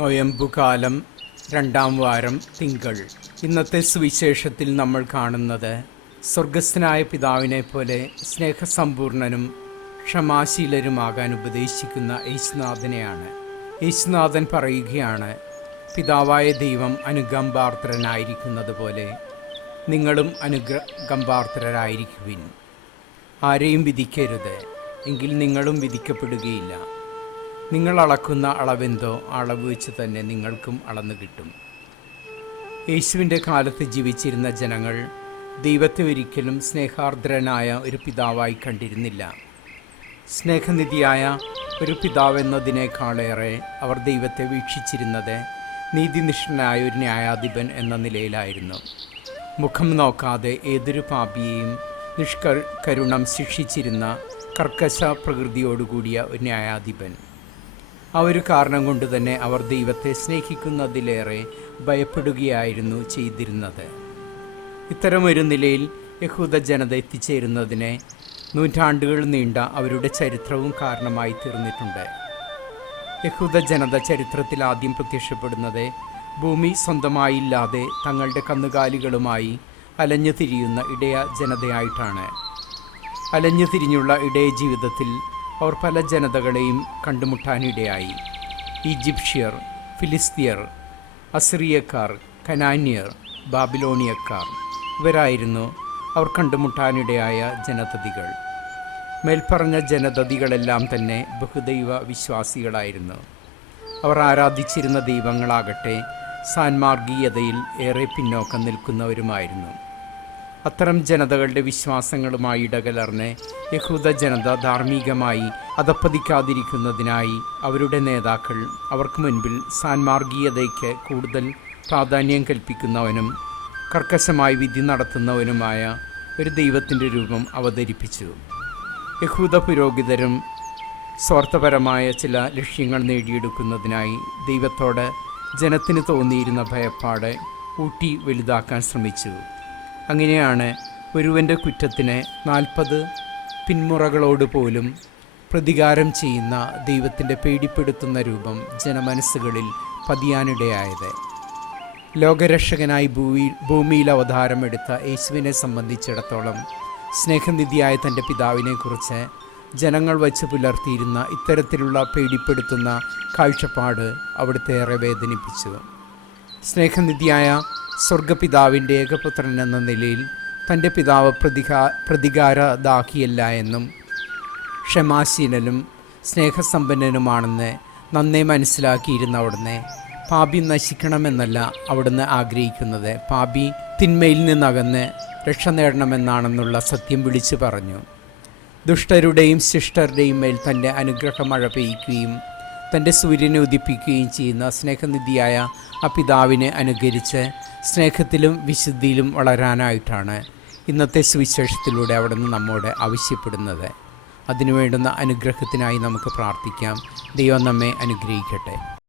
നൊയമ്പുകാലം 2-ാം വാരം തിങ്കൾ. ഇന്നത്തെ സുവിശേഷത്തിൽ നമ്മൾ കാണുന്നത് സ്വർഗസ്ഥനായ പിതാവിനെ പോലെ സ്നേഹസമ്പൂർണനും ക്ഷമാശീലരുമാകാൻ ഉപദേശിക്കുന്ന യേശുനാഥനെയാണ്. യേശുനാഥൻ പറയുകയാണ്, പിതാവായ ദൈവം അനുകമ്പാർദ്രനായിരിക്കുന്നത് പോലെ നിങ്ങളും അനുകമ്പാർദ്രരായിരിക്കുവിൻ. ആരെയും വിധിക്കരുത്, എങ്കിൽ നിങ്ങളും വിധിക്കപ്പെടുകയില്ല. നിങ്ങൾ അളക്കുന്ന അളവെന്തോ അളവ് വെച്ച് തന്നെ നിങ്ങൾക്കും അളന്നു കിട്ടും. യേശുവിൻ്റെ കാലത്ത് ജീവിച്ചിരുന്ന ജനങ്ങൾ ദൈവത്തെ ഒരിക്കലും സ്നേഹാർദ്രനായ ഒരു പിതാവായി കണ്ടിരുന്നില്ല. സ്നേഹനിധിയായ ഒരു പിതാവെന്നതിനേക്കാളേറെ അവർ ദൈവത്തെ വീക്ഷിച്ചിരുന്നത് നീതിനിഷ്ഠനായ ഒരു ന്യായാധിപൻ എന്ന നിലയിലായിരുന്നു. മുഖം നോക്കാതെ ഏതൊരു പാപിയെയും നിഷ്കരുണം ശിക്ഷിച്ചിരുന്ന കർക്കശ പ്രകൃതിയോടുകൂടിയ ഒരു ന്യായാധിപൻ. ആ ഒരു കാരണം കൊണ്ട് തന്നെ അവർ ദൈവത്തെ സ്നേഹിക്കുന്നതിലേറെ ഭയപ്പെടുകയായിരുന്നു ചെയ്തിരുന്നത്. ഇത്തരമൊരു നിലയിൽ യഹൂദ ജനത എത്തിച്ചേരുന്നതിന് നൂറ്റാണ്ടുകൾ നീണ്ട അവരുടെ ചരിത്രവും കാരണമായി തീർന്നിട്ടുണ്ട്. യഹൂദ ജനത ചരിത്രത്തിൽ ആദ്യം പ്രത്യക്ഷപ്പെടുന്നത് ഭൂമി സ്വന്തമായില്ലാതെ തങ്ങളുടെ കന്നുകാലികളുമായി അലഞ്ഞു തിരിയുന്ന ഇടയ ജനതയായിട്ടാണ്. അലഞ്ഞു തിരിഞ്ഞുള്ള ഇടയ ജീവിതത്തിൽ അവർ പല ജനതകളെയും കണ്ടുമുട്ടാനിടയായി. ഈജിപ്ഷ്യർ, ഫിലിസ്തീയർ, അസിറിയക്കാർ, കനാന്യർ, ബാബിലോണിയക്കാർ ഇവരായിരുന്നു അവർ കണ്ടുമുട്ടാനിടയായ ജനതതികൾ. മേൽപ്പറഞ്ഞ ജനതതികളെല്ലാം തന്നെ ബഹുദൈവ വിശ്വാസികളായിരുന്നു. അവർ ആരാധിച്ചിരുന്ന ദൈവങ്ങളാകട്ടെ സാൻമാർഗീയതയിൽ ഏറെ പിന്നോക്കം നിൽക്കുന്നവരുമായിരുന്നു. അത്തരം ജനതകളുടെ വിശ്വാസങ്ങളുമായി ഇടകലർന്ന് യഹൂദ ജനത ധാർമ്മികമായി അധപ്പതിക്കാതിരിക്കുന്നതിനായി അവരുടെ നേതാക്കൾ അവർക്ക് മുൻപിൽ സാൻമാർഗീയതയ്ക്ക് കൂടുതൽ പ്രാധാന്യം കൽപ്പിക്കുന്നവനും കർക്കശമായി വിധി നടത്തുന്നവനുമായ ഒരു ദൈവത്തിൻ്റെ രൂപം അവതരിപ്പിച്ചു. യഹൂദ പുരോഹിതരും സ്വാർത്ഥപരമായ ചില ലക്ഷ്യങ്ങൾ നേടിയെടുക്കുന്നതിനായി ദൈവത്തോട് ജനത്തിന് തോന്നിയിരുന്ന ഭയപ്പാട് ഊട്ടി വലുതാക്കാൻ ശ്രമിച്ചു. അങ്ങനെയാണ് ഒരുവൻ്റെ കുറ്റത്തിന് 40 പിന്മുറകളോട് പോലും പ്രതികാരം ചെയ്യുന്ന ദൈവത്തിൻ്റെ പേടിപ്പെടുത്തുന്ന രൂപം ജനമനസ്സുകളിൽ പതിയാനിടയായത്. ലോകരക്ഷകനായി ഭൂമിയിൽ അവതാരമെടുത്ത യേശുവിനെ സംബന്ധിച്ചിടത്തോളം സ്നേഹനിധിയായ തൻ്റെ പിതാവിനെക്കുറിച്ച് ജനങ്ങൾ വച്ച് പുലർത്തിയിരുന്ന ഇത്തരത്തിലുള്ള പേടിപ്പെടുത്തുന്ന കാഴ്ചപ്പാട് അവിടുത്തെ ഏറെ വേദനിപ്പിച്ചു. സ്നേഹനിധിയായ സ്വർഗപിതാവിൻ്റെ ഏകപുത്രൻ എന്ന നിലയിൽ തൻ്റെ പിതാവ് പ്രതികാരദാഹിയല്ല എന്നും ക്ഷമാശീലനും സ്നേഹസമ്പന്നനുമാണെന്ന് നന്നേ മനസ്സിലാക്കിയിരുന്ന അവിടുന്ന് പാപി നശിക്കണമെന്നല്ല അവിടുന്ന് ആഗ്രഹിക്കുന്നത്, പാപി തിന്മയിൽ നിന്നകന്ന് രക്ഷ നേടണമെന്നാണെന്നുള്ള സത്യം വിളിച്ചു പറഞ്ഞു. ദുഷ്ടരുടെയും ശിഷ്ടരുടെയും മേൽ തൻ്റെ അനുഗ്രഹമഴ പെയ്യ്ക്കുകയും തൻ്റെ സൂര്യനെ ഉദിപ്പിക്കുകയും ചെയ്യുന്ന സ്നേഹനിധിയായ ആ പിതാവിനെ അനുകരിച്ച് സ്നേഹത്തിലും വിശുദ്ധിയിലും വളരാനായിട്ടാണ് ഇന്നത്തെ സുവിശേഷത്തിലൂടെ അവിടുന്ന് നമ്മോട് ആവശ്യപ്പെടുന്നത്. അതിനുവേണ്ടുന്ന അനുഗ്രഹത്തിനായി നമുക്ക് പ്രാർത്ഥിക്കാം. ദൈവം നമ്മെ അനുഗ്രഹിക്കട്ടെ.